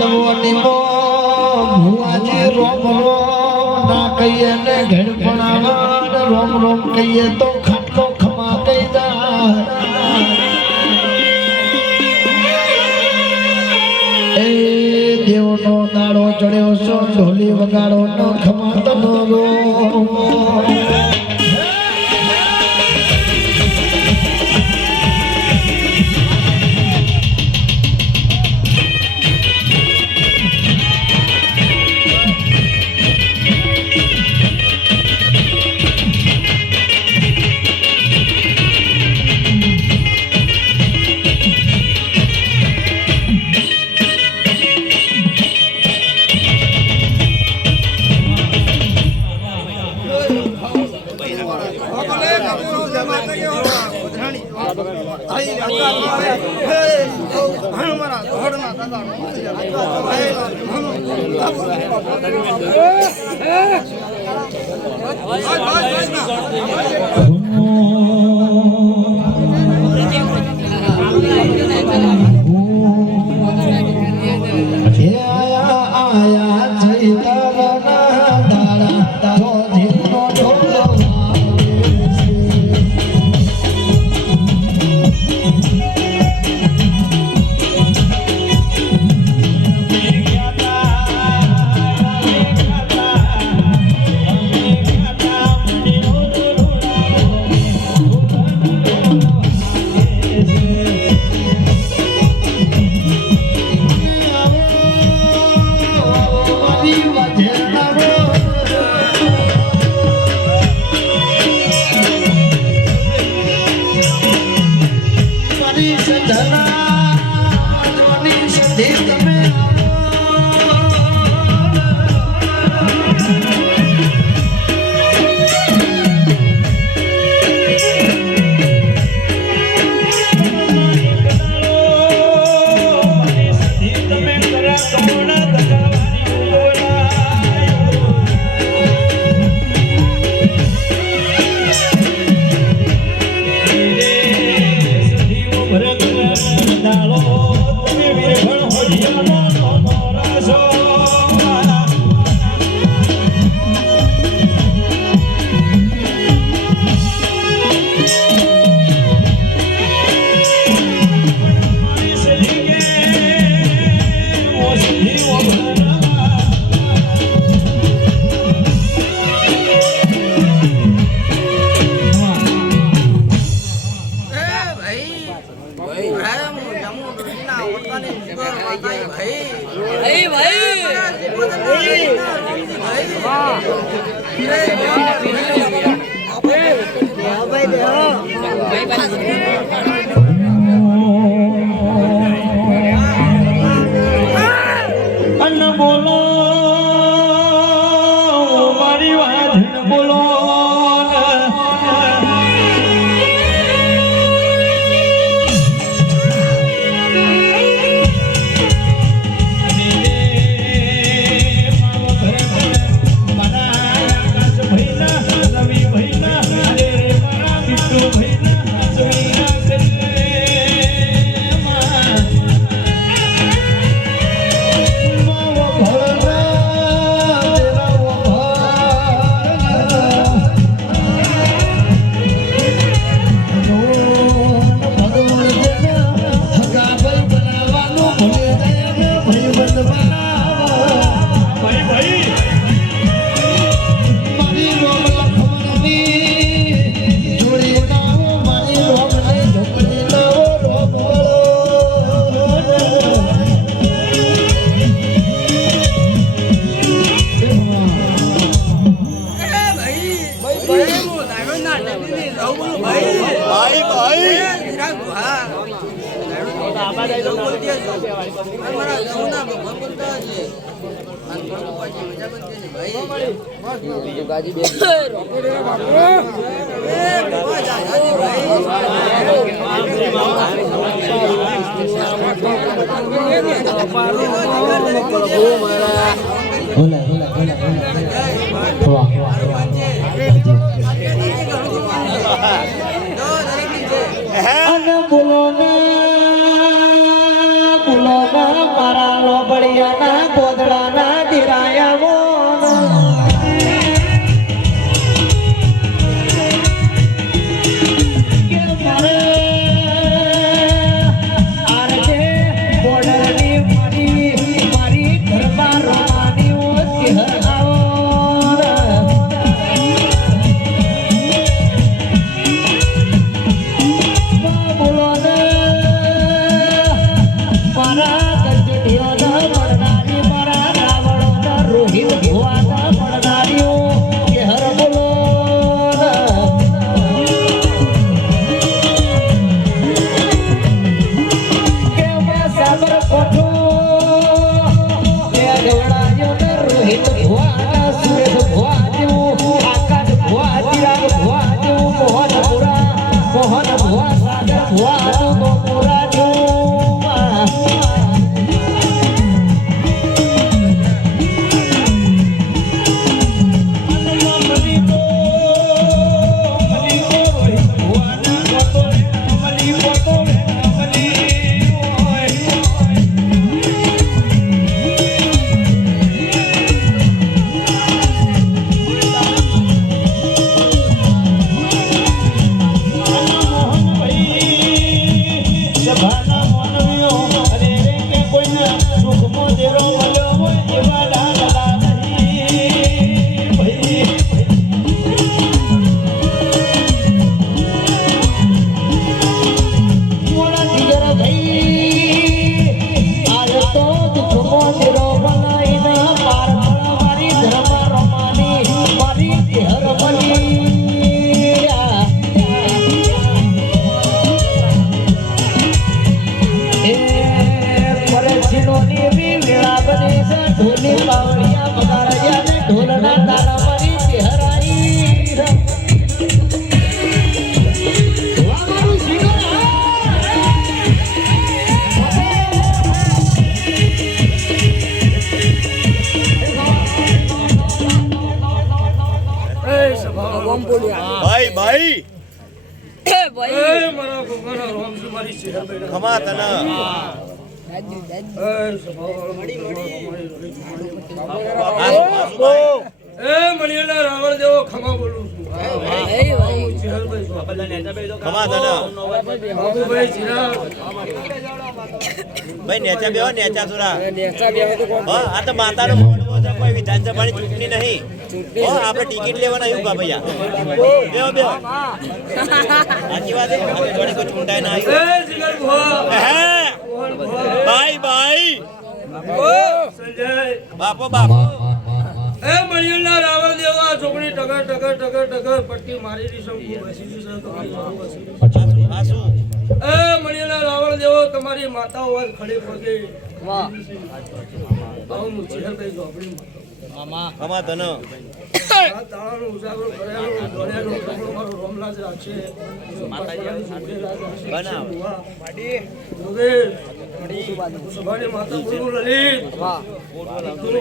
જવાની ભુવાજી રોમ રોમ ના કહીએ ને ઘડપણા રોમ રોમ કહીએ તો ખાટલો ખમા કહી જાય એ દેવનો દાડો ચડ્યો છો ઢોલી વગાડો ન ખમાતો નો રો બોલો ના મારા બળિયાના ગોદડાના દિરાયા ભાઈ ભાઈ એ ભાઈ એ મારા ગોગાના રોમ મારી શેર બેડા ખમા તને દાદુ દાદુ એ સભાવાળો મળી આસુ એ મણિયાના રાવણ જેવો ખમા બોલું છું એ ભાઈ ચિરાગભાઈ ખમા તને બાબુભાઈ ચિરાગ ભાઈ નેચા બેહો નેચા સુરા નેસા બેહો તો કોણ હા આ તો માતાનો મોડવો છે કોઈ વિધાનસભાની ચૂંટણી નહીં હો આપણે ટિકિટ લેવાના એવું કા ભૈયા બેહો બેહો સાચી વાત છે આપણે જોડે કોઈ ચૂંટાય ના આવી એ જીગર ભુવા હે ભાઈ ભાઈ સંજય બાપો બાપો એ મણિયાના રાવણ જેવો આ છોકરી ટગર ટગર ટગર ટગર પટ્ટી મારેલી છે હું બેસી ગઈ છે તમારી આસુ એ મણિયાના રાવણ જેવો તમારી માતા હોય ખડી પગે વાહ હું ચિરાગભાઈ ઝોપડી ખમા તને આ તાળાનો ઉજાગરો કરેલો દોડેલો કપડો મારો રોમલાજ રાખશે બનાવ. સભાની માતા બોલું લલિત વાહ તું